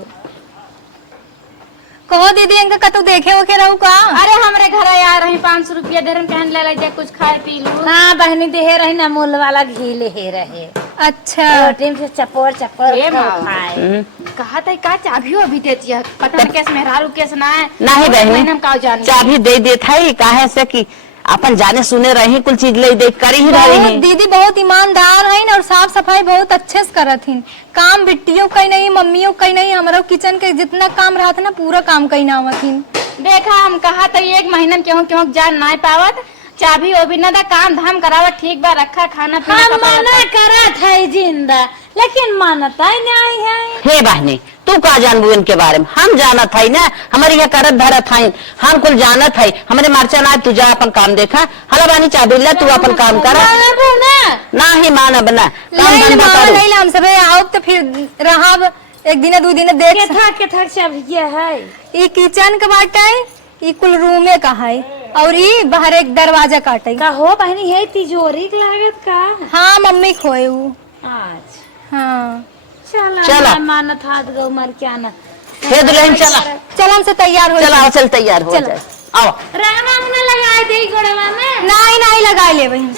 कहो दीदी इनका कतु देखे हो के रहू का। अरे हमरे घरे आ रही 500 रुपया दे कहन ले जा कुछ खाए पी लू ना बहनी दे रही ना मूल वाला घी ले रहे। अच्छा टीम से चपोर खाए कहा था का चाबी अभी देती है पता नहीं कैसे मेहरारू कैसे ना है। नहीं बहनी हम का जान चाबी दे देता है काहे से कि अपन जाने सुने रही कुल चीज ले देख कर ही रही बहुत है। दीदी बहुत ईमानदार है और साफ सफाई बहुत अच्छे से करत हिन। काम बिट्टियों कहीं नहीं मम्मियों कहीं नहीं, हमारा किचन के जितना काम रहा था ना पूरा काम कहीं ना आवत हिन। देखा हम कहा था 1 महीना क्यों जान नहीं पावत, चाबी वो भी ना दा काम धाम करावत ठीक बा रखा खाना पीना हम मना करत है जिंदा लेकिन मानता ही नहीं है। हे बहनी तू का जानबू इनके बारे में, हम जानत है ना हमारे यहाँ करत धरत है हम कुल जानत है हमारे मरचा ना तू जा अपन काम देखा। हला बानी चाबी ला तू अपन काम करा ना ही मानब ना काम धंधा करो। नहीं हम सब आओ तो फिर रहब एक दिन 2 दिन देख के थक चाबी है। ये किचन का बाटा है, ये कुल रूमे का है और ये बाहर एक दरवाजा काटे का हो बहनी है तिजोरी के लागत का। हाँ मम्मी खोए वो। आज हाँ चला मानत हाथ गौ मर क्या ना हे दुल्हन चला चल हमसे तैयार हो चला चल तैयार हो जाए आओ। रहना उन्हें लगाए दे गोड़वा में नहीं नहीं लगा ले बहन।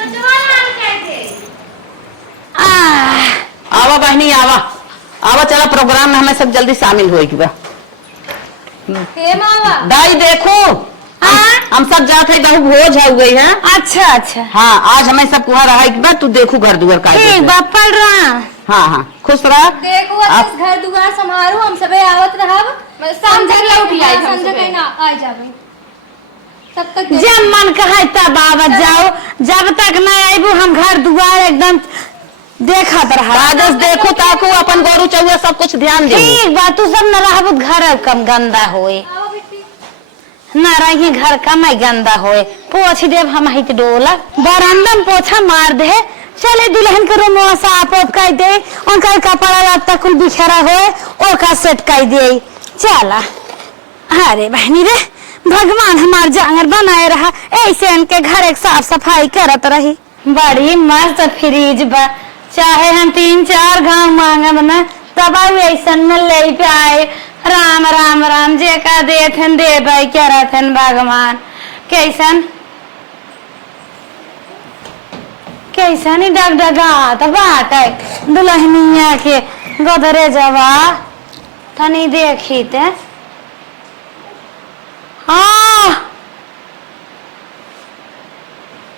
आवा बहनी आवा आवा चला प्रोग्राम में हमें सब जल्दी शामिल होएगी बा। हे मावा दाई देखो हम सब जाते बहु भोज हो गई है। अच्छा अच्छा हाँ आज हमें सब कुआ रहा है तू देखू घर दुआर का पड़ रहा। हाँ हाँ खुश रहा। देखो अब घर दुआर संभारू हम सबे आवत रहब समझ के उठी आई हम समझ के सबे। ना आ जाबे तब तक जब मन कहे तब बाबा जाओ, जब तक न आईबू हम घर दुआर एकदम देखत रहा। राजस देखो ताको अपन गोरू चौआ सब कुछ ध्यान दे। ठीक बा तू सब न रहबू घर कम गंदा होए, आओ बेटी। न रही घर कम गंदा होए। पोछ देव हम हित डोला बरामदा में पोछा मार दे। चले दुल्हन के रूम साफ कर दे, उनका कपड़ा लत्ता कुल बिखरा होए ओका सेट कर दे। चला अरे बहनी रे भगवान हमार जांगर बनाए रहा ऐसे इनके घर एक साफ सफाई करत रही। बड़ी मस्त फ्रिज बा, चाहे हम 3-4 गाँव मांगब न तब ऐसा में ले पे आए। राम राम राम जे का देथन दे भाई क्या रहथन भगवान। कैसन कैसन ही डगडगात बाटे दुल्हनिया के गोदरे जवा तनी देखी ते। हाँ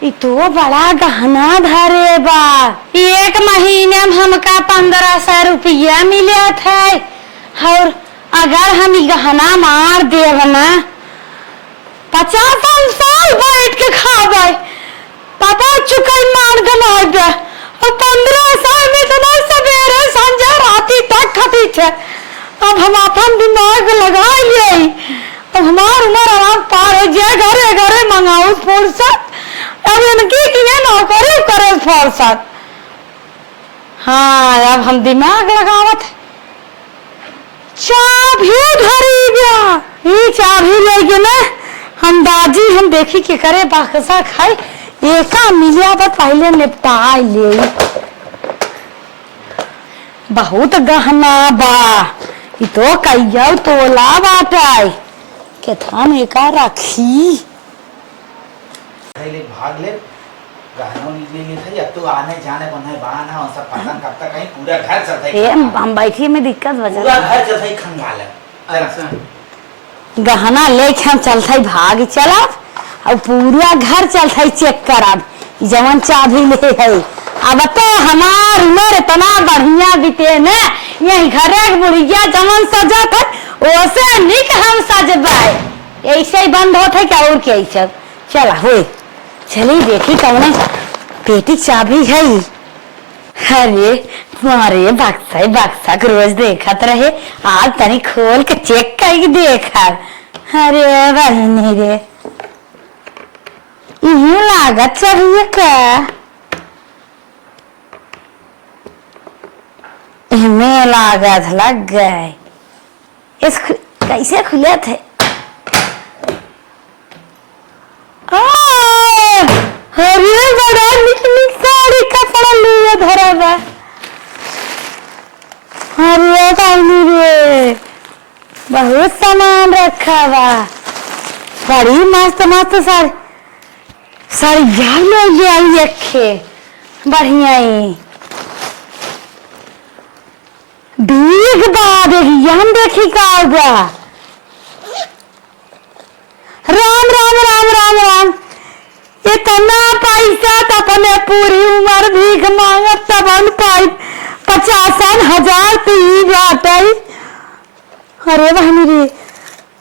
ये तो बड़ा गहना धरे बा। 1 महीने में हमका 1500 रुपया मिले थे और अगर हम गहना मार देव ना 50 साल बैठ के खावे पता चुका मान गना गया और 15 साल में तो सवेरे संजा राती तक खती थे। अब हम अपन दिमाग लगा लिए, अब हमार उम्र आराम पार हो जाए, घरे घरे मंगाओ फुर्सत, अब इनकी किए नौकरी करे फुर्सत। हाँ अब हम दिमाग लगावत, चाबी धरी गया, ये चाबी लेके ना हम दादी हम देखी के करे बाकसा खाई, एका मिलिया पर पहले निपटा ले। बहुत गहना बा, ये तो कहिया तोला बाटाई के थान एका रखी। भाग ले गहनों ले था, या तो आने जाने को नहीं बहाना और सब पता कब तक कहीं पूरा घर चलता है। हम बैठी में दिक्कत वजह पूरा घर चलता है खंगाल है। गहना लेके हम चलते भाग चला, और पूरा घर चलते चेक करब जवन चाबी ले है। अब तो हमार उम्र इतना बढ़िया बीते न, यही घरे बुढ़िया जवन सजत है ओसे निक हम सजबाई, ऐसे ही बंद होते क्या और क्या सब चला हो। चली देखी कौन पेटी चाबी है। अरे मारे बक्सा बक्सा रोज देखत रहे, आज तनी खोल के चेक कर देखा। अरे बहनी रे यही लागत चाहिए का, में लागत लग गए। इस कैसे खुले थे? अरे बड़ा निकली साड़ी कपड़ा लिए धरा बा। अरे बहनी रे बहुत सामान रखा बा, बड़ी मस्त मस्त साड़ी साड़ी ले आई रखे बढ़िया ही बीग बाद हम देखी का होगा। राम राम राम राम राम, इतना पैसा तो अपने पूरी उम्र भीख मांगत तब पाई 50,000 पी जाता। अरे बहनी रे,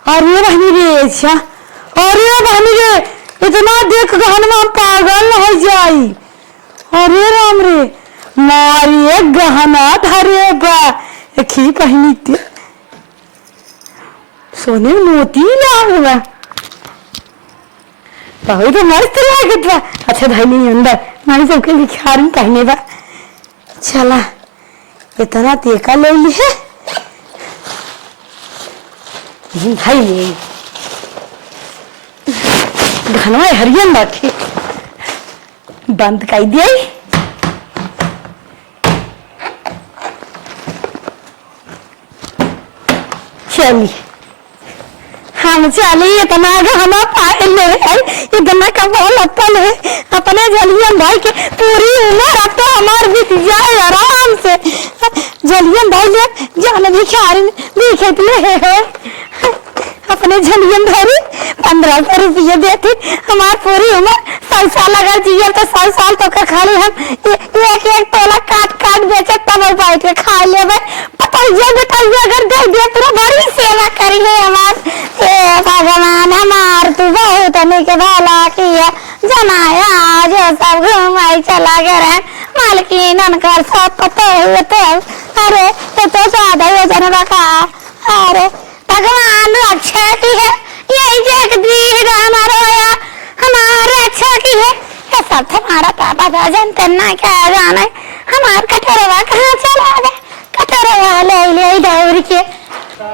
अरे बहनी रे, अच्छा अरे बहनी रे, इतना देख गहनमा पागल हो जाई। अरे राम रे मारिए गहना धरे बा, खी पहनी थी सोने मोती लागला, बहुत मस्त लागत बा। अच्छा धैनी अंदर मानी सबके भिखारी पहने बा। चला इतना तेका ले ली है भाई ले घनवा हरियन बाकी बंद कर दिया। चली हम चली, इतना गहना पाए ले है, इतना कमाल अपन है अपने जलियन भाई के पूरी उम्र अब तो हमार बीत जाए आराम से। जलियन भाई ले जान भिखारी दिखत ले है अपने जलियन भाई 1500 रुपये देती, हमार पूरी उम्र 100 साल लगा जिये तो 100 साल तो का खाली हम एक एक तोला काट काट बेचे तब बैठ के खा लेवे। बताइए बताइए अगर दे दिया तो बड़ी सेवा करी है हमार। भगवान हमार तू बहुत निक भला किया, जनाया आज सब घुमाई चला गया मालकिन अनकर सब पता हुए तो। अरे तो ज्यादा योजना रखा। अरे भगवान अच्छा की है, यही देख दी हमारा हमारे अच्छा की है, ये सब हमारा पापा का जनता ना क्या जाने। हमार कटोरवा कहाँ चला गया, कटोरवा ले दौड़ के।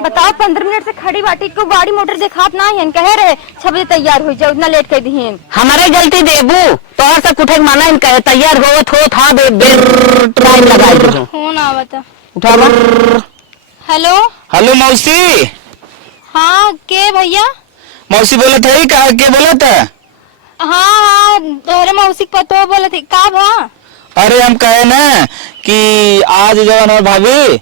बताओ 15 मिनट से खड़ी बाटी को गाड़ी मोटर दिखात ना है, कहे रहे 6 बजे तैयार हो जाओ, इतना लेट कर दी है। हमारे गलती देबू तो से कुछ माना इन कहे तैयार हो था टाइम लगा दो। फोन आवता, उठावा। हेलो हेलो मौसी। हाँ के भैया? मौसी बोला था का के बोला था? हाँ हाँ तोहरे मौसी पतो बोले थे का भा? अरे हम कहे ना कि आज जवन और भाभी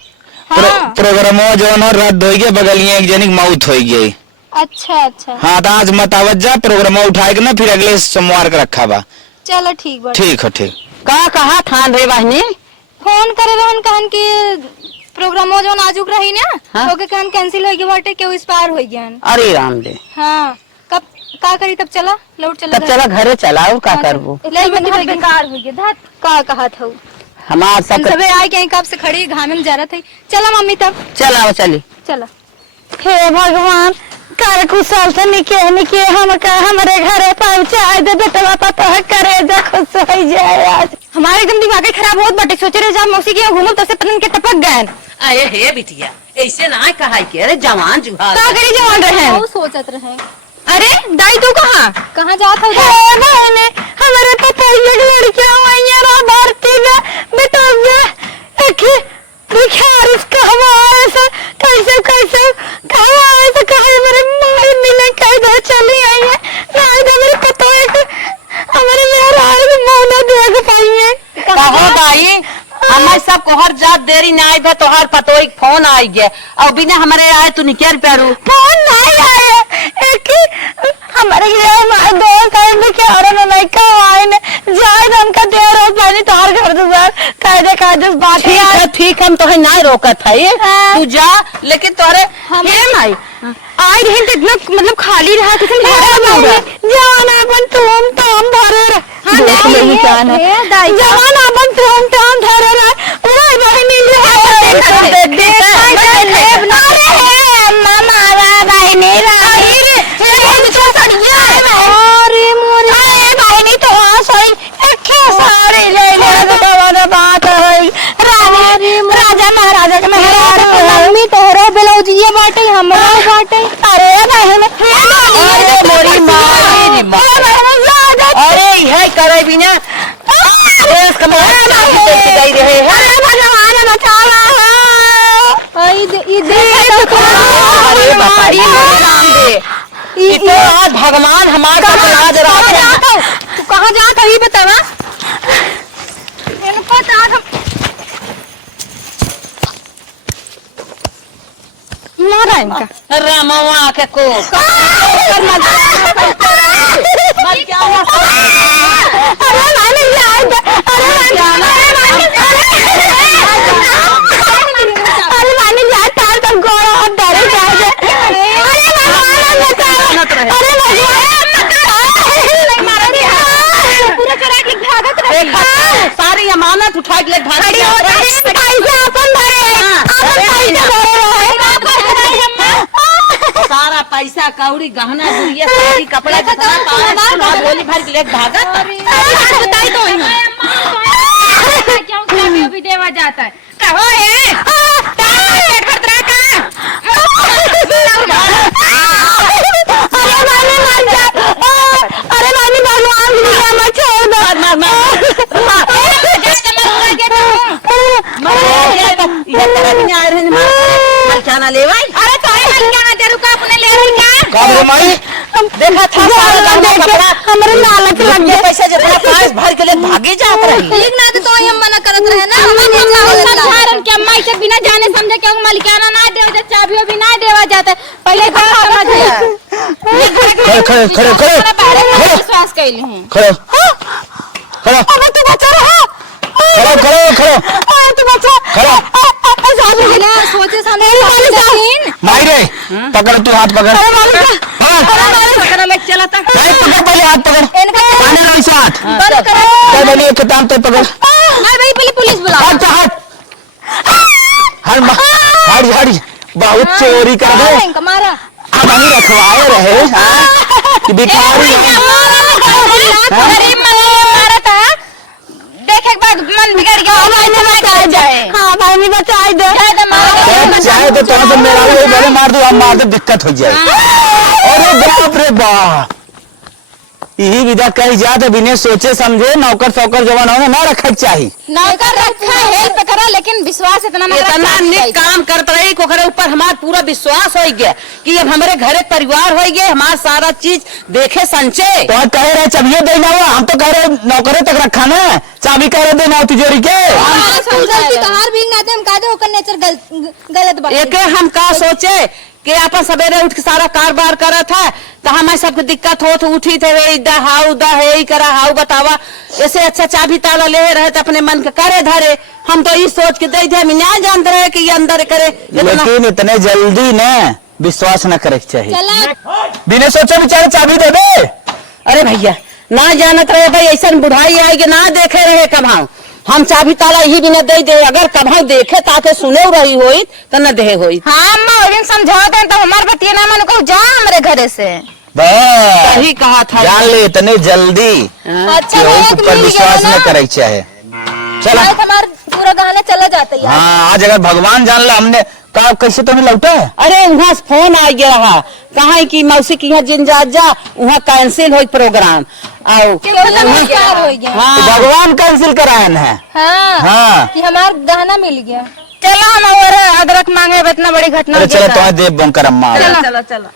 हाँ। प्रोग्राम जवन और रात धोई के बगल में एक जनी मौत हो गई। अच्छा अच्छा हाँ तो आज मत आवत जा, प्रोग्राम उठाए के ना फिर अगले सोमवार का रखा बा। चलो ठीक बा। ठीक है ठीक। का कहा थान रे बहनी? फोन करे रहन कहन कि प्रोग्राम जो नाजुक रही ना हाँ? ओके कहन कैंसिल हो गया बाटे, केहू एक्सपायर हो गया। अरे राम रे। हाँ कब का करी तब चला लौट चला तब चला घरे चलाओ का करबो। बेकार हो गया धत का कहा था हमार सब सबे आए कहीं कब से खड़ी घामे में जा रहा था। चला मम्मी तब चलाओ चली। चलो। हे भगवान कर कुशल से निके हमारे घरे पहुंचाए दे बेटवा पता करे जा खुश हो जाए आज। हमारे एकदम दिमाग ही खराब होत बाटे, सोचे रहे जब मौसी के यहाँ घूमल तो से पतन के टपक गए। अरे हे बिटिया ऐसे ना कहा के अरे जवान जुहाल का करी जवान रहे। वो सोचत रहे। अरे दाई तू कहाँ जात हो? बहने हमारे पता ये लड़कियां आईया रा भारती में बेटा एक बिखार इसका हवा ऐसा कैसे कहा ऐसा कहा मेरे माई मिले कैसे चली आई है ना इधर मेरे पता है कि हमारे मेरा हाल मुंह ना देख पाई है। कहो भाई हमारे सब कोहर जात देरी ना आई तोहार पतो एक फोन आई गया और बिना हमारे आए तू निकल पैरू फोन नहीं आया एक हमारे हमारे दोस्त है बिखार में मैं कहाँ आए ने जाए हमका देर हो पानी तोहर घर दुआर कायदे बात ठीक हम तो ना रोकत है तू जा लेकिन तोरे ये माई आई रही तो इतना मतलब खाली रहा किसी जवान अपन तुम ताम धरे जवान जवान अपन तुम ताम धरे ओए बहनी राजा महाराजा के मम्मी तोहरा ब्लाउजिया बाटे हमरा बाटे। अरे बहन अरे मोरी माँ अरे है करे बिना गई रहे अरे बापा रे राम दे इतो आज भगवान हमारा आज रात तू कहाँ जा कहीं बतावा मारा इनका रामवा के को सारी अमानत उठा के सारा पैसा कौड़ी गहना गुड़िया सारी कपड़ा बोली भर के भागत बताई तो क्यों भी देवा जाता है कहो है खतरा का अरे मानी भगवान मत छोड़ दो मलखाना ले भाई अरे मलखाना दे रुका अपने ले रुका देखा था हमारे लालच लग गए पैसा जितना पास भर के लिए भागे जात रही ठीक ना तो हम मना करत रहे ना हम के अम्मा के बिना जाने समझे क्यों मलखाना ना देवा चाबी भी ना देवा जाता पहले खड़े विश्वास कैली हूं खड़े खड़े अबे तू बचा रहा खड़े तू बचा बिना सोचे समझे माई रे पकड़ तू हाथ पकड़ पकड़ ले चला था नहीं पकड़ पहले हाथ पकड़ पानी लो इस हाथ कर बनी एक काम तो पकड़ नहीं भाई पहले पुलिस बुला हट हट बहुत चोरी कर दे मारा अब हम रखवाए रहे कि भिखारी मारा था देखे के बाद मन बिगड़ गया जाए हाँ भाई बचा दे चाहे तो तुम से मेरा भी पहले मार दो अब मार दो दिक्कत हो जाए अरे बाप रे बाप यही विदा कही जात बिना सोचे समझे नौकर सौकर जवान हो ना रखा चाहिए नौकर रखा हेल्प करा लेकिन विश्वास इतना निक काम करते रही ओकरे ऊपर हमारा पूरा विश्वास हो गया कि अब हमारे घरे परिवार हो गए हमारा सारा चीज देखे संचे तो कह रहे चाबिये देना हुआ हम तो कह रहे नौकरे तक रखा ना चाबी कह रहे देना तिजोरी के तोहार भी ना हम कादे ओकर नेचर गलत बात एक हम का सोचे कि अपन सवेरे उठ के सारा कारोबार करा था तो हमारे सबको दिक्कत हो तो उठी थे हाउ है करा हाउ बतावा ऐसे अच्छा चाबी ताला ले रहे तो अपने मन के करे धरे हम तो ये सोच के दे थे न्याय जानते रहे कि ये अंदर करे लेकिन इतने जल्दी न विश्वास न करे चाहिए बिना सोचे बेचारे चाबी दे दे अरे भैया ना जानत रहे भाई ऐसा बुढ़ाई आएगी ना देखे रहे कब हम चाबी ताला यही भी न दे दे, अगर कभी देखे ताके सुने रही होई तो न दे होई। हाँ अम्मा वो दिन समझाओ दे तो हमार बतिया ना मन को जा हमरे घरे से। बस सही कहा था। जान ले इतने जल्दी अच्छा केहू है के कि ऊपर मिल विश्वास गया न ना। करे चाहे। चला हमारा पूरा गहना चला जाता है। हाँ आज अगर भगवान जान ला हमने कहा कैसे तुम्हें लौटा है। अरे वहाँ से फोन आ गया रहा, कहा कि मौसी की यहाँ जिन जा वहाँ कैंसिल हो प्रोग्राम। आओ होशियार हो गया। तो भगवान कैंसिल करायन है। हाँ हाँ कि हमारा गहना मिल गया। चलो हम और अदरक मांगे अब इतना बड़ी घटना अरे हो चलो गया। तुम्हें देव बंकर अम्मा चलो चलो चलो